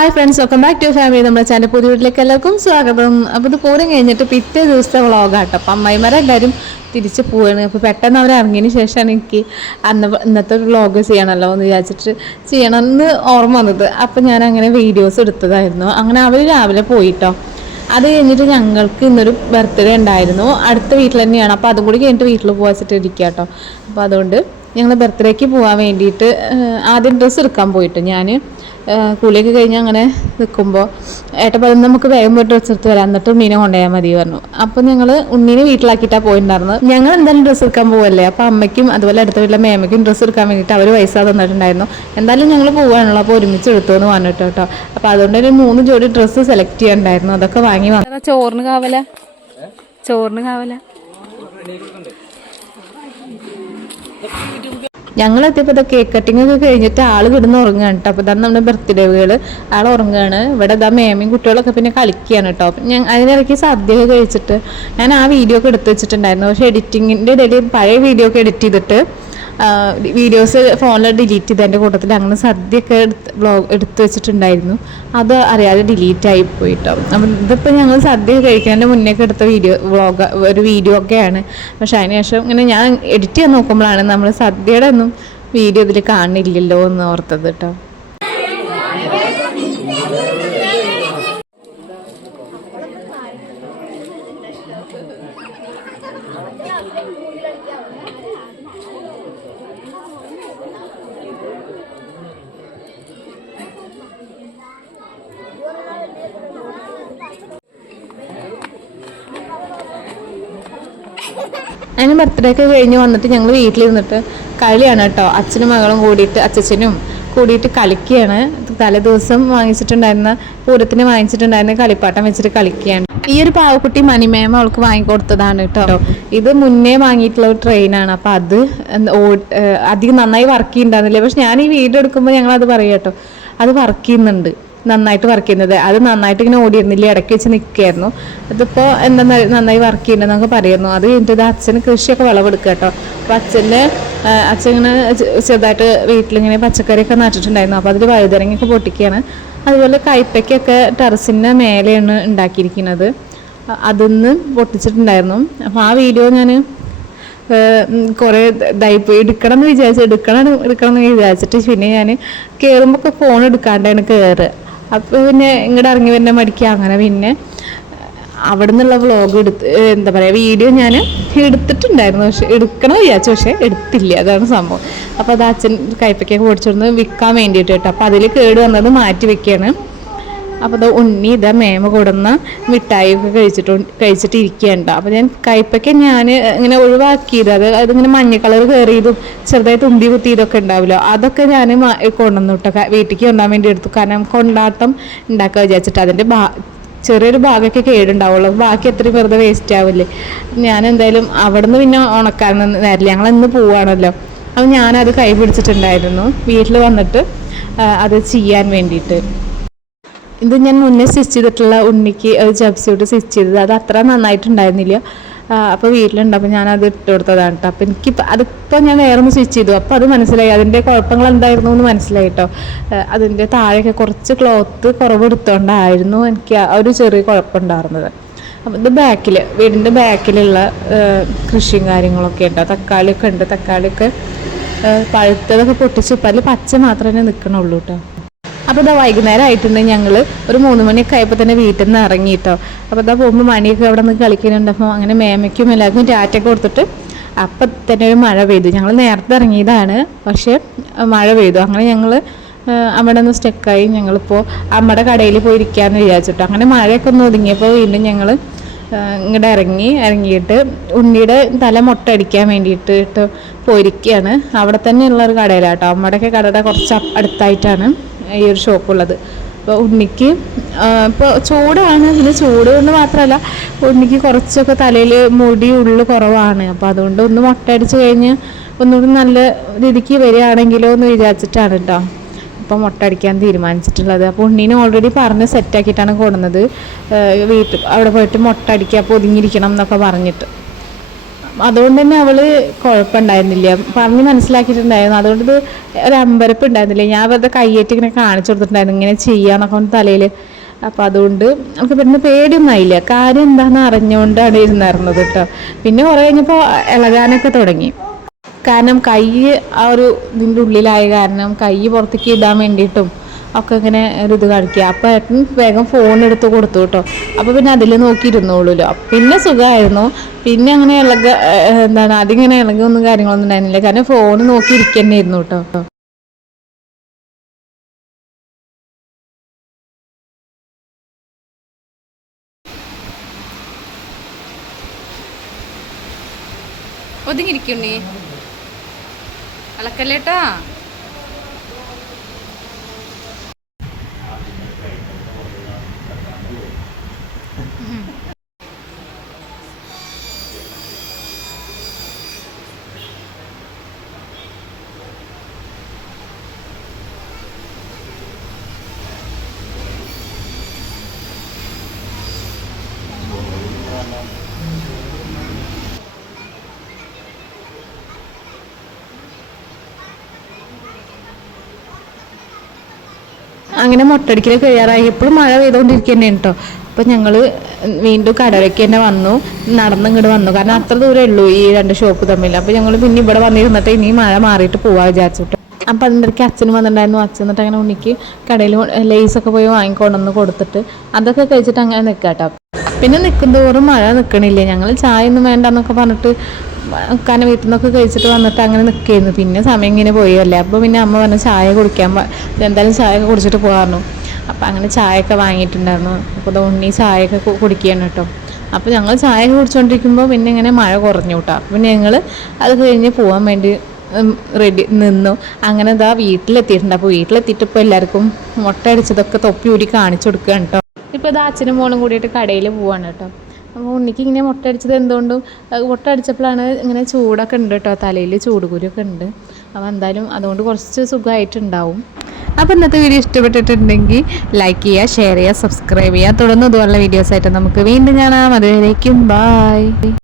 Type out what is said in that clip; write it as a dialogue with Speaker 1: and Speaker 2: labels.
Speaker 1: Hi friends welcome back to family നമ്മുടെ channel പുതിയ വീട്ടിലേക്ക് എല്ലാവർക്കും സ്വാഗതം. അപ്പോൾ ഇത് പൂരം കഴിഞ്ഞിട്ട് പിറ്റേ ദിവസത്തെ വ്ളോഗാട്ടോ അപ്പം അമ്മായിമാരെല്ലാവരും തിരിച്ച് പോവുകയാണ് അപ്പോൾ പെട്ടെന്ന് അവർ ഇറങ്ങിയതിന് ശേഷമാണ് എനിക്ക് അന്ന് ഇന്നത്തെ ഒരു വ്ളോഗ് ചെയ്യണമല്ലോ എന്ന് വിചാരിച്ചിട്ട് ചെയ്യണമെന്ന് ഓർമ്മ വന്നത്. അപ്പോൾ ഞാൻ അങ്ങനെ വീഡിയോസ് എടുത്തതായിരുന്നു. അങ്ങനെ അവർ രാവിലെ പോയിട്ടോ. അത് കഴിഞ്ഞിട്ട് ഞങ്ങൾക്ക് ഇന്നൊരു ബർത്ത്ഡേ ഉണ്ടായിരുന്നു. അടുത്ത വീട്ടിൽ തന്നെയാണ്. അപ്പോൾ അതും കൂടി കഴിഞ്ഞിട്ട് വീട്ടിൽ പോകാച്ചിട്ട് ഇരിക്കുക കേട്ടോ അപ്പോൾ അതുകൊണ്ട് ഞങ്ങൾ ബർത്ത്ഡേക്ക് പോകാൻ വേണ്ടിയിട്ട് ആദ്യം ഡ്രസ്സ് എടുക്കാൻ പോയിട്ട് ഞാൻ കുളിയൊക്കെ കഴിഞ്ഞ് അങ്ങനെ നിൽക്കുമ്പോൾ ഏട്ടൻ പറഞ്ഞു നമുക്ക് വേഗം പോയി ഡ്രസ്സ് എടുത്ത് വരാം. എന്നിട്ട് ഉണ്ണീനെ കൊണ്ടുപോയാൽ മതി പറഞ്ഞു. അപ്പോൾ ഞങ്ങൾ ഉണ്ണീനെ വീട്ടിലാക്കിയിട്ടാണ് പോയിട്ടുണ്ടായിരുന്നത് ഞങ്ങൾ എന്തായാലും ഡ്രസ്സ് എടുക്കാൻ പോവല്ലേ? അപ്പോൾ അമ്മയ്ക്കും അതുപോലെ അടുത്ത വീട്ടിലെ മേമയ്ക്കും ഡ്രസ്സ് എടുക്കാൻ വേണ്ടിയിട്ട് അവർ പൈസ തന്നിട്ടുണ്ടായിരുന്നു. എന്തായാലും ഞങ്ങൾ പോകാനുള്ളൂ അപ്പോൾ ഒരുമിച്ച് എടുത്തു എന്ന് പറഞ്ഞിട്ട് കേട്ടോ അപ്പോൾ അതുകൊണ്ട് ഒരു മൂന്ന് ജോഡി ഡ്രസ്സ് സെലക്ട് ചെയ്യാനുണ്ടായിരുന്നു അതൊക്കെ വാങ്ങി വന്നു ചോറിന് കാവല? ചോറിന് കാവല? ഞങ്ങൾ എത്തിയപ്പോൾ ഇതാ കേക്ക് കട്ടിംഗ് ഒക്കെ കഴിഞ്ഞിട്ട് ആൾ കിടന്ന് ഉറങ്ങുകയാണ് കേട്ടോ ഇതാണ് നമ്മുടെ ബർത്ത്ഡേ വീട് ആൾ ഉറങ്ങുകയാണ് ഇവിടെ ഇതാ മേമയും കുട്ടികളൊക്കെ പിന്നെ കളിക്കുകയാണ് കേട്ടോ അപ്പം ഞാൻ അതിനിടയ്ക്ക് സദ്യ ഒക്കെ കഴിച്ചിട്ട് ഞാൻ ആ വീഡിയോ ഒക്കെ എടുത്ത് വെച്ചിട്ടുണ്ടായിരുന്നു. പക്ഷേ എഡിറ്റിങ്ങിന്റെ ഇടയിൽ പഴയ വീഡിയോ ഒക്കെ എഡിറ്റ് ചെയ്തിട്ട് വീഡിയോസ് ഫോണിൽ ഡിലീറ്റ് ചെയ്ത് എന്റെ കൂട്ടത്തിൽ അങ്ങനെ സദ്യയൊക്കെ എടുത്ത് ബ്ലോഗ് എടുത്ത് വെച്ചിട്ടുണ്ടായിരുന്നു. അത് അറിയാതെ ഡിലീറ്റ് ആയി പോയിട്ടോ. അപ്പം ഇതിപ്പോൾ ഞങ്ങൾ സദ്യ കഴിക്കുന്നതിന്റെ മുന്നേ ഒക്കെ എടുത്ത വീഡിയോ വ്ളോഗ് ഒരു വീഡിയോ ഒക്കെയാണ്. പക്ഷെ അതിനുശേഷം ഇങ്ങനെ ഞാൻ എഡിറ്റ് ചെയ്യാൻ നോക്കുമ്പോഴാണ് നമ്മൾ സദ്യയുടെ ഒന്നും വീഡിയോ ഇതിൽ കാണില്ലല്ലോ എന്ന് ഓർത്തത് കേട്ടോ. അതിന് ബർത്ത്ഡേ ഒക്കെ കഴിഞ്ഞ് വന്നിട്ട് ഞങ്ങൾ വീട്ടിലിരുന്നിട്ട് കളിയാണ് കേട്ടോ. അച്ഛനും മകളും കൂടിയിട്ട് അച്ഛനും കൂടിയിട്ട് കളിക്കുകയാണ്. തലേ ദിവസം വാങ്ങിച്ചിട്ടുണ്ടായിരുന്ന പൂരത്തിന് വാങ്ങിച്ചിട്ടുണ്ടായിരുന്ന കളിപ്പാട്ടം വെച്ചിട്ട് കളിക്കുകയാണ്. ഈ ഒരു പാവക്കുട്ടി മണിമേമ അവൾക്ക് വാങ്ങിക്കൊടുത്തതാണ് കേട്ടോ. ഇത് മുന്നേ വാങ്ങിയിട്ടുള്ള ഒരു ട്രെയിനാണ് അപ്പോൾ അത് അധികം നന്നായി വർക്ക് ചെയ്യുന്നുണ്ടായിരുന്നില്ല. പക്ഷെ ഞാൻ ഈ വീഡിയോ എടുക്കുമ്പോൾ ഞങ്ങൾ അത് പറയാം കേട്ടോ. അത് വർക്ക് ചെയ്യുന്നുണ്ട്. നന്നായിട്ട് വർക്ക് ചെയ്യുന്നത്. അത് നന്നായിട്ട് ഇങ്ങനെ ഓടിയിരുന്നില്ല ഇടയ്ക്ക് വെച്ച് നിൽക്കുകയായിരുന്നു. അതിപ്പോൾ എന്താ നന്നായി വർക്ക് ചെയ്യുന്നതെന്നൊക്കെ പറയുന്നു. അത് കഴിഞ്ഞിട്ട് ഇത് അച്ഛന് കൃഷിയൊക്കെ വിളവെടുക്കുക കേട്ടോ. അപ്പോൾ അച്ഛന്റെ അച്ഛൻ ഇങ്ങനെ ചെറുതായിട്ട് വീട്ടിലിങ്ങനെ പച്ചക്കറിയൊക്കെ നട്ടിട്ടുണ്ടായിരുന്നു. അപ്പോൾ അതിൽ വഴുതരങ്ങയൊക്കെ പൊട്ടിക്കുകയാണ്. അതുപോലെ കൈപ്പയ്ക്കൊക്കെ ടെറസിന്റെ മേലെയാണ് ഉണ്ടാക്കിയിരിക്കുന്നത്. അ- അതിന്ന് പൊട്ടിച്ചിട്ടുണ്ടായിരുന്നു. അപ്പോൾ ആ വീഡിയോ ഞാൻ കുറേ ഇതായിപ്പോയി എടുക്കണം എന്ന് വിചാരിച്ചു എടുക്കണം എടുക്കണം എന്ന് വിചാരിച്ചിട്ട് പിന്നെ ഞാൻ കയറുമ്പോൾ ഒക്കെ ഫോൺ എടുക്കാണ്ടാണ് കയറുക അപ്പോൾ പിന്നെ ഇങ്ങോട്ട് ഇറങ്ങി വരുന്ന മടിക്കുക അങ്ങനെ പിന്നെ അവിടെ നിന്നുള്ള വ്ളോഗ് എടുത്ത് എന്താ പറയുക വീഡിയോ ഞാൻ എടുത്തിട്ടുണ്ടായിരുന്നു. പക്ഷെ എടുക്കണം വിചാരിച്ചു പക്ഷേ എടുത്തില്ല. അതാണ് സംഭവം. അപ്പോൾ അത് അച്ഛൻ കയ്പയ്ക്കൊക്കെ വന്ന് വിൽക്കാൻ വേണ്ടിയിട്ട് കേട്ടോ. അപ്പോൾ അതിൽ കേട് വന്നത് മാറ്റി വെക്കുകയാണ് അപ്പോൾ അത് ഉണ്ണി ഇതാ മേമ കൊടുന്ന മിഠായി ഒക്കെ കഴിച്ചിട്ട് ഇരിക്കുകയുണ്ട് അപ്പോൾ ഞാൻ കയ്പയ്ക്ക് ഞാൻ ഇങ്ങനെ ഒഴിവാക്കിയത്. അത് അതിങ്ങനെ മഞ്ഞ കളർ കയറിയതും ചെറുതായി തുമ്പി കുത്തിയതൊക്കെ ഉണ്ടാവില്ലോ. അതൊക്കെ ഞാൻ കൊണ്ടുവന്നു കേട്ടോ വീട്ടിലേക്ക് കൊണ്ടാൻ വേണ്ടി എടുത്തു. കാരണം കൊണ്ടാട്ടം ഉണ്ടാക്കുക വിചാരിച്ചിട്ട് അതിന്റെ ഭാ ചെറിയൊരു ഭാഗമൊക്കെ കേടുണ്ടാവുള്ളൂ. ബാക്കി അത്രയും വെറുതെ വേസ്റ്റ് ആവില്ലേ. ഞാൻ എന്തായാലും അവിടെ നിന്ന് പിന്നെ ഉണക്കാൻ നേരില്ല ഞങ്ങൾ ഇന്ന് പോവാണല്ലോ. അപ്പം ഞാനത് കൈ പിടിച്ചിട്ടുണ്ടായിരുന്നു വീട്ടിൽ വന്നിട്ട് അത് ചെയ്യാൻ വേണ്ടിയിട്ട്. ഇത് ഞാൻ മുന്നേ സ്റ്റിച്ച് ചെയ്തിട്ടുള്ള ഉണ്ണിക്ക് ഒരു ജബ്സ്യൂട്ട് സ്റ്റിച്ച് ചെയ്തത്. അത് അത്ര നന്നായിട്ടുണ്ടായിരുന്നില്ല. അപ്പോൾ വീട്ടിലുണ്ട്. അപ്പോൾ ഞാൻ അത് ഇട്ട് കൊടുത്തതാണ് കേട്ടോ അപ്പോൾ എനിക്ക് അതിപ്പോൾ ഞാൻ വേറെ ഒന്ന് സ്റ്റിച്ച് ചെയ്തു. അപ്പോൾ അത് മനസ്സിലായി. അതിന്റെ കുഴപ്പങ്ങൾ എന്തായിരുന്നു എന്ന് മനസ്സിലായി കേട്ടോ അതിന്റെ താഴെയൊക്കെ കുറച്ച് ക്ലോത്ത് കുറവെടുത്തോണ്ടായിരുന്നു എനിക്ക് ആ ഒരു ചെറിയ കുഴപ്പമുണ്ടായിരുന്നത്. അപ്പോൾ ഇത് ബാക്കിൽ വീടിന്റെ ബാക്കിലുള്ള കൃഷിയും കാര്യങ്ങളൊക്കെ ഉണ്ട്. തക്കാളിയൊക്കെ ഉണ്ട്. തക്കാളിയൊക്കെ പഴുത്തതൊക്കെ പൊട്ടിച്ച് പല പച്ച മാത്രമേ നിൽക്കണുള്ളൂ കേട്ടോ അപ്പോൾ ഇതാ വൈകുന്നേരം ആയിട്ടുണ്ട്. ഞങ്ങൾ ഒരു മൂന്ന് മണിയൊക്കെ ആയപ്പോൾ തന്നെ വീട്ടിൽ നിന്ന് ഇറങ്ങി കേട്ടോ അപ്പോൾ ഇതാ പോകുമ്പോൾ മണിയൊക്കെ അവിടെ നിന്ന് കളിക്കുന്നുണ്ട്. അപ്പോൾ അങ്ങനെ മേമയ്ക്കും എല്ലാവർക്കും ടാറ്റൊക്കെ കൊടുത്തിട്ട് അപ്പം തന്നെ ഒരു മഴ പെയ്തു. ഞങ്ങൾ നേരത്തെ ഇറങ്ങിയതാണ്. പക്ഷേ മഴ പെയ്തു. അങ്ങനെ ഞങ്ങൾ അവിടെ നിന്ന് സ്റ്റക്കായി. ഞങ്ങളിപ്പോൾ അമ്മയുടെ കടയിൽ പോയി ഇരിക്കാമെന്ന് വിചാരിച്ചിട്ടോ. അങ്ങനെ മഴയൊക്കെ ഒന്ന് ഒതുങ്ങിയപ്പോൾ വീണ്ടും ഞങ്ങൾ ഇങ്ങോട്ട് ഇറങ്ങി ഇറങ്ങിയിട്ട് ഉണ്ണിയുടെ തല മുട്ട അടിക്കാൻ വേണ്ടിയിട്ട് പോയിരിക്കുകയാണ് അവിടെ തന്നെയുള്ള ഒരു കടയിലാട്ടോ. അമ്മയുടെയൊക്കെ കടയുടെ കുറച്ച് അടുത്തായിട്ടാണ്. ഈ ഒരു ഷോപ്പുള്ളത്. അപ്പോൾ ഉണ്ണിക്ക് ഇപ്പോൾ ചൂടാണ്. പിന്നെ ചൂട് എന്ന് മാത്രമല്ല ഉണ്ണിക്ക് കുറച്ചൊക്കെ തലയിൽ മുടി ഉള്ളു കുറവാണ്. അപ്പോൾ അതുകൊണ്ട് ഒന്ന് മുട്ട അടിച്ച് കഴിഞ്ഞ് ഒന്നുകൂടി നല്ല രീതിക്ക് വരികയാണെങ്കിലോ എന്ന് വിചാരിച്ചിട്ടാണ് കേട്ടോ അപ്പം മുട്ട അടിക്കാൻ തീരുമാനിച്ചിട്ടുള്ളത്. അപ്പോൾ ഉണ്ണീനെ ഓൾറെഡി പറഞ്ഞ് സെറ്റാക്കിയിട്ടാണ് കൊടുന്നത് വീട്ടിൽ അവിടെ പോയിട്ട് മുട്ട അടിക്കുക പൊതിഞ്ഞിരിക്കണം എന്നൊക്കെ പറഞ്ഞിട്ട്. അതുകൊണ്ട് തന്നെ അവൾ കുഴപ്പമുണ്ടായിരുന്നില്ല. പറഞ്ഞ് മനസ്സിലാക്കിയിട്ടുണ്ടായിരുന്നു. അതുകൊണ്ട് ഇത് ഒരു അമ്പരപ്പ് ഉണ്ടായിരുന്നില്ല. ഞാൻ വെറുതെ കയ്യേറ്റ് ഇങ്ങനെ കാണിച്ചു കൊടുത്തിട്ടുണ്ടായിരുന്നു. ഇങ്ങനെ ചെയ്യാന്നൊക്കെ കൊണ്ട് തലയിൽ അപ്പോൾ അതുകൊണ്ട് നമുക്ക് പിന്നെ പേടിയൊന്നും ആയില്ല കാര്യം എന്താണെന്ന് അറിഞ്ഞുകൊണ്ടാണ് ഇരുന്നായിരുന്നത് കേട്ടോ. പിന്നെ കുറേ കഴിഞ്ഞപ്പോൾ ഇളകാനൊക്കെ തുടങ്ങി. കാരണം കൈ ആ ഒരു ഇതിന്റെ ഉള്ളിലായ കാരണം കൈ പുറത്തേക്ക് ഇടാൻ വേണ്ടിയിട്ടും ഒക്കെ ഇങ്ങനെ ഒരു ഇത് കാണിക്കുക. അപ്പോൾ ഏട്ടൻ വേഗം ഫോൺ എടുത്ത് കൊടുത്തു കേട്ടോ. അപ്പോൾ പിന്നെ അതിൽ നോക്കി ഇരുന്നോളൂല്ലോ പിന്നെ സുഖമായിരുന്നു. പിന്നെ അങ്ങനെ ഇളക എന്താണ് അതിങ്ങനെ ഇളകൊന്നും കാര്യങ്ങളൊന്നും ഉണ്ടായിരുന്നില്ല. കാരണം ഫോൺ നോക്കി ഇരിക്കന്നെയായിരുന്നു കേട്ടോ.
Speaker 2: ഒതുങ്ങിയിരിക്കുണ്ണി. അളക്കല്ലേട്ടാ
Speaker 1: അങ്ങനെ മുട്ടടിക്കൽ കഴിയാറായി. എപ്പോഴും മഴ പെയ്തുകൊണ്ടിരിക്കുന്നതാണ് കേട്ടോ അപ്പോൾ ഞങ്ങൾ വീണ്ടും കടവയ്ക്ക് തന്നെ വന്നു. നടന്ന് ഇങ്ങോട്ട് വന്നു. കാരണം അത്ര ദൂരമേ ഉള്ളൂ ഈ രണ്ട് ഷോപ്പ് തമ്മിൽ അപ്പോൾ ഞങ്ങൾ പിന്നെ ഇവിടെ വന്നിരുന്നിട്ട് ഇനി മഴ മാറിയിട്ട് പോവാ വിചാരിച്ചിട്ട് അപ്പോൾ അതിന്റെ ഇടയ്ക്ക് അച്ഛനും വന്നിട്ടുണ്ടായിരുന്നു. അച്ഛൻ എന്നിട്ട് അങ്ങനെ ഉണ്ണിക്ക് കടയിൽ ലേസൊക്കെ പോയി വാങ്ങിക്കൊണ്ടൊന്ന് കൊടുത്തിട്ട് അതൊക്കെ കഴിച്ചിട്ട് അങ്ങനെ നിൽക്കാം കേട്ടോ പിന്നെ നിൽക്കും തോറും മഴ നിൽക്കണില്ല ഞങ്ങൾ ചായ ഒന്നും വേണ്ട എന്നൊക്കെ പറഞ്ഞിട്ട് കാരണം വീട്ടിൽ നിന്നൊക്കെ കഴിച്ചിട്ട് വന്നിട്ട് അങ്ങനെ നിൽക്കുകയായിരുന്നു പിന്നെ സമയം ഇങ്ങനെ പോയല്ലേ അപ്പോൾ പിന്നെ അമ്മ പറഞ്ഞു ചായ കുടിക്കാൻ എന്തായാലും ചായ കുടിച്ചിട്ട് പോകാറുന്നു അപ്പോൾ അങ്ങനെ ചായയൊക്കെ വാങ്ങിയിട്ടുണ്ടായിരുന്നു. അപ്പോൾ ഉണ്ണി ചായയൊക്കെ കുടിക്കുകയാണ് കേട്ടോ അപ്പോൾ ഞങ്ങൾ ചായ കുടിച്ചുകൊണ്ടിരിക്കുമ്പോൾ പിന്നെ ഇങ്ങനെ മഴ കുറഞ്ഞു കേട്ടോ പിന്നെ ഞങ്ങൾ അത് കഴിഞ്ഞ് പോകാൻ വേണ്ടി റെഡി നിന്നു. അങ്ങനെ ഇതാ വീട്ടിലെത്തിയിട്ടുണ്ട്. അപ്പോൾ വീട്ടിലെത്തിയിട്ട് ഇപ്പോൾ എല്ലാവർക്കും മുട്ട അടിച്ചതൊക്കെ തൊപ്പി ഊരി കാണിച്ചു കൊടുക്കുകയാണ് കേട്ടോ ഇപ്പോൾ ഇത് അച്ഛനും മോളും കൂടിയിട്ട് കടയിൽ പോവാണ് കേട്ടോ. അപ്പോൾ ഉണ്ണിക്ക് ഇങ്ങനെ മുട്ട അടിച്ചത് എന്തുകൊണ്ടും അത് മുട്ട അടിച്ചപ്പോഴാണ് ഇങ്ങനെ ചൂടൊക്കെ ഉണ്ട് കേട്ടോ തലയിൽ ചൂടുകുരുമൊക്കെ ഉണ്ട്. അപ്പോൾ എന്തായാലും അതുകൊണ്ട് കുറച്ച് സുഖമായിട്ടുണ്ടാവും. അപ്പോൾ ഇന്നത്തെ വീഡിയോ ഇഷ്ടപ്പെട്ടിട്ടുണ്ടെങ്കിൽ ലൈക്ക് ചെയ്യുക ഷെയർ ചെയ്യുക സബ്സ്ക്രൈബ് ചെയ്യുക. തുടർന്ന് ഇതുപോലുള്ള വീഡിയോസായിട്ട് നമുക്ക് വീണ്ടും കാണാം. അതുവരേക്കും ബായ്